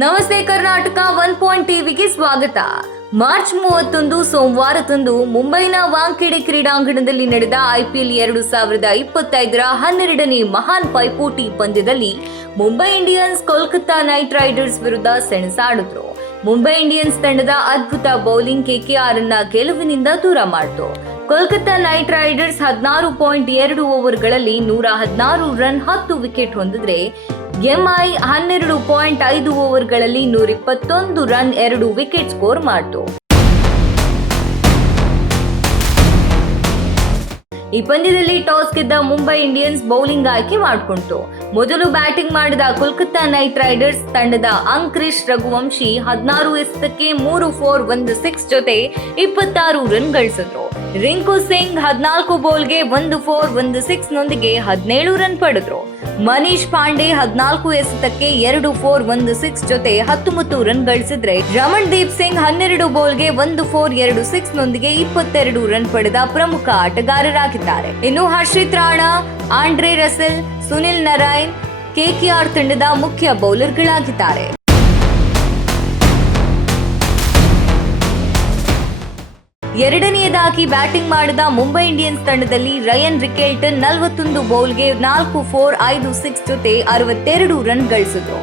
ನಮಸ್ತೆ ಕರ್ನಾಟಕ 1 ಟಿವಿಗೆ ಸ್ವಾಗತ. ಮಾರ್ಚ್ 31 ಸೋಮವಾರದಂದು ಮುಂಬೈನ ವಾಂಖೇಡೆ ಕ್ರೀಡಾಂಗಣದಲ್ಲಿ ನಡೆದ IPL 2025ರ 12ನೇ ಮಹಾನ್ ಪೈಪೋಟಿ ಪಂದ್ಯದಲ್ಲಿ Mumbai Indians Kolkata night Riders ವಿರುದ್ಧ ಸೆಣಸಾಡಿದ್ರು. ಮುಂಬೈ ಇಂಡಿಯನ್ಸ್ ತಂಡದ ಅದ್ಭುತ ಬೌಲಿಂಗ್ KKR ಅನ್ನ ಗೆಲುವಿನಿಂದ ದೂರ ಮಾಡಿತು. ಕೋಲ್ಕತ್ತಾ ನೈಟ್ ರೈಡರ್ಸ್ 16.2 ಓವರ್ಗಳಲ್ಲಿ 116 ರನ್ 10 ವಿಕೆಟ್ ಹೊಂದಿದ್ರೆ MI 12.5 ಓವರ್ಗಳಲ್ಲಿ 121 ರನ್ 2 ವಿಕೆಟ್ ಸ್ಕೋರ್ ಮಾಡಿತು. ಈ ಪಂದ್ಯದಲ್ಲಿ ಟಾಸ್ ಗೆದ್ದ ಮುಂಬೈ ಇಂಡಿಯನ್ಸ್ ಬೌಲಿಂಗ್ ಆಯ್ಕೆ ಮಾಡಿಕೊಂಡಿತು. ಮೊದಲು ಬ್ಯಾಟಿಂಗ್ ಮಾಡಿದ ಕೋಲ್ಕತ್ತಾ ನೈಟ್ ರೈಡರ್ಸ್ ತಂಡದ ಅಂಕ್ರಿಶ್ ರಘುವಂಶಿ 16 ಎಸೆತಕ್ಕೆ 3 4 1 6 ಜೊತೆ 26 ರನ್ ಗಳಿಸಿದ್ರು. ರಿಂಕು ಸಿಂಗ್ 14 ಬಾಲ್ಗೆ 1 4 1 6 ನೊಂದಿಗೆ 17 ರನ್ ಪಡೆದ್ರು. ಮನೀಶ್ ಪಾಂಡೆ 14 ಎಸೆತಕ್ಕೆ 2 4 1 6 ಜೊತೆ 19 ರನ್ ಗಳಿಸಿದ್ರೆ ರಮಣ್ದೀಪ್ ಸಿಂಗ್ 12 ಬಾಲ್ಗೆ 1 4 2 6 ನೊಂದಿಗೆ 22 ರನ್ ಪಡೆದ ಪ್ರಮುಖ ಆಟಗಾರರಾಗಿದ್ದಾರೆ. ಇನ್ನು Harshit Rana, Andre Russell, Sunil Narine KKR ತಂಡದ ಮುಖ್ಯ ಬೌಲರ್ಗಳಾಗಿದ್ದಾರೆ. ಎರಡನೆಯದಾಗಿ ಬ್ಯಾಟಿಂಗ್ ಮಾಡಿದ ಮುಂಬೈ ಇಂಡಿಯನ್ಸ್ ತಂಡದಲ್ಲಿ ರಯನ್ ರಿಕೆಲ್ಟನ್ 41 ಬೌಲ್ಗೆ 4 4 5 6 ಜೊತೆ 62 ರನ್ ಗಳಿಸಿದ್ರು.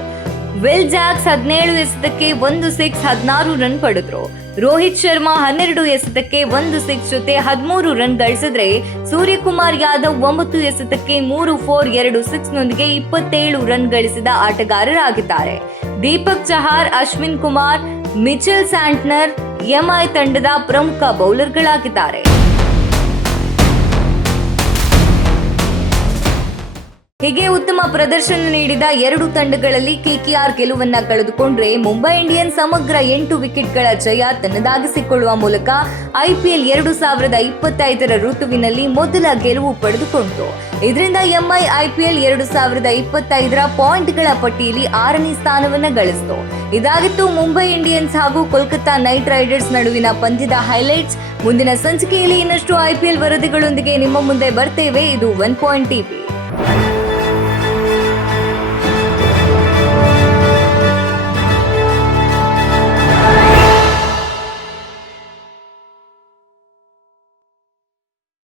ವಿಲ್ ಜಾಕ್ಸ್ 17 ಎಸೆತಕ್ಕೆ 1 6 16 ರನ್ ಪಡೆದ್ರು. ರೋಹಿತ್ ಶರ್ಮಾ 12 ಎಸೆತಕ್ಕೆ 1 6 ಜೊತೆ 13 ರನ್ ಗಳಿಸಿದ್ರೆ ಸೂರ್ಯಕುಮಾರ್ ಯಾದವ್ 9 ಎಸೆತಕ್ಕೆ 3 4 2 6 ನೊಂದಿಗೆ 27 ರನ್ ಗಳಿಸಿದ ಆಟಗಾರರಾಗಿದ್ದಾರೆ. Deepak Chahar, Ashwin Kumar, Mitchell Santner MI ತಂಡದ ಪ್ರಮುಖ ಬೌಲರ್ಗಳಾಗಿದ್ದಾರೆ. ಹೀಗೆ ಉತ್ತಮ ಪ್ರದರ್ಶನ ನೀಡಿದ ಎರಡು ತಂಡಗಳಲ್ಲಿ KKR ಗೆಲುವನ್ನ ಕಳೆದುಕೊಂಡ್ರೆ ಮುಂಬೈ ಇಂಡಿಯನ್ಸ್ ಸಮಗ್ರ 8 ವಿಕೆಟ್ಗಳ ಜಯ ತನ್ನದಾಗಿಸಿಕೊಳ್ಳುವ ಮೂಲಕ IPL 2025ರ ಋತುವಿನಲ್ಲಿ ಮೊದಲ ಗೆಲುವು ಪಡೆದುಕೊಂಡಿತು. ಇದರಿಂದ MI IPL 2025ರ ಪಾಯಿಂಟ್ಗಳ ಪಟ್ಟಿಯಲ್ಲಿ 6ನೇ ಸ್ಥಾನವನ್ನ ಗಳಿಸಿತು. ಇದಾಗಿತ್ತು ಮುಂಬೈ ಇಂಡಿಯನ್ಸ್ ಹಾಗೂ ಕೋಲ್ಕತ್ತಾ ನೈಟ್ ರೈಡರ್ಸ್ ನಡುವಿನ ಪಂದ್ಯದ ಹೈಲೈಟ್ಸ್. ಮುಂದಿನ ಸಂಚಿಕೆಯಲ್ಲಿ ಇನ್ನಷ್ಟು IPL ವರದಿಗಳೊಂದಿಗೆ ನಿಮ್ಮ ಮುಂದೆ ಬರ್ತೇವೆ. ಇದು 1 TV.